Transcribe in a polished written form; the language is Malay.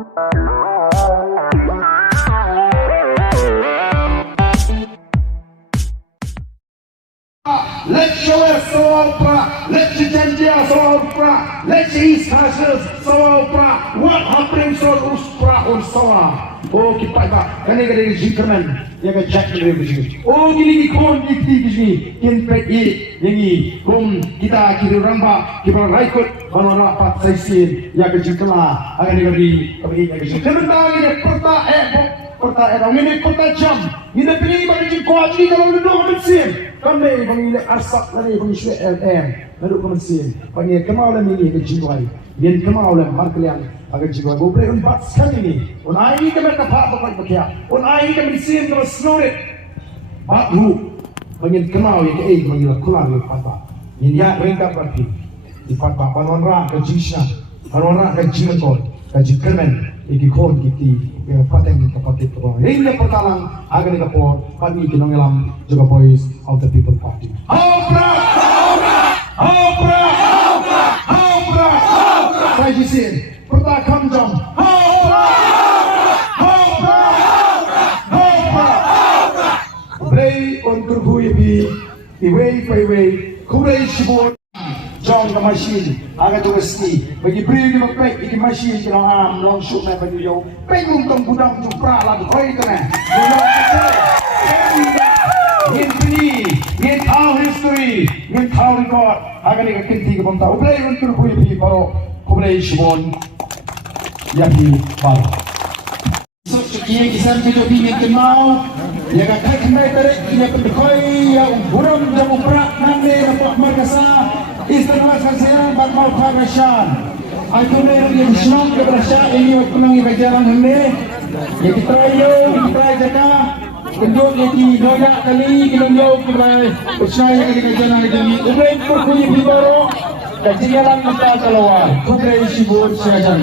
Let's show us so Prah. Let's Janjia so Prah. Let's East Castles so Prah. What happened so Prah on Sawa? Oh, kita kan ini dari Jinkerman, ya kan Jack dari sini. Oh, gini kon di sini, impet ini, kita kiri ramba, kita raikut, kalau rapat saisin, ya kan Jinkela, akan diberi ya kan. Sebentar ini Prah orang ini Prah jam, ini pilih bagi kuat ini kalau duduk mesin. Kami panggil asap lagi panggil LM, lalu kemensin, panggil kemauan ini ke jiwai, yang kemauan marklian agar jiwai. Boleh empat sekali ini, ini kami dapat apa pakai, ini kami mesin terus snorit, baru panggil kemau yang ke panggil kulang yang patah, yang dia rendah berarti, di patah panonra ke jisna, panonra ke jinekor, ke jikemen, ikikon kita. Yang pateng kita pakai terus. Ini pertalang agar kita pun pagi kita ngelam juga voice of the people party. Prah! Saya jisin. Prah kamjam. Khublei untuk hui iwei Khublei sibuk. John the machine, agak tu mesti. Bagi beri ni makai ini machine kita orang long shoot na bagi yo. Pengung tong gudang tu Prah lah tu koi tu na. Ini tahu history, ini tahu record. Agak ni kekinti ke bangsa. Khublei untuk hui paro Khublei shibon yapi paro. So sekian kisah kita ingin kenal. Ya kakak kembali tarik ia pendekoi yang burung jamu Prah nanti dapat markasa. Istilah saya bak Mawthadraishan. Aku yang senang keberasa ini waktu nangi kajaran hendak. Ya kita jaga untuk yang noyak kali kita kembali usai yang kajaran ini. Khublei berkuyi bibaro kajian kita keluar. Khublei sibuk sejajar.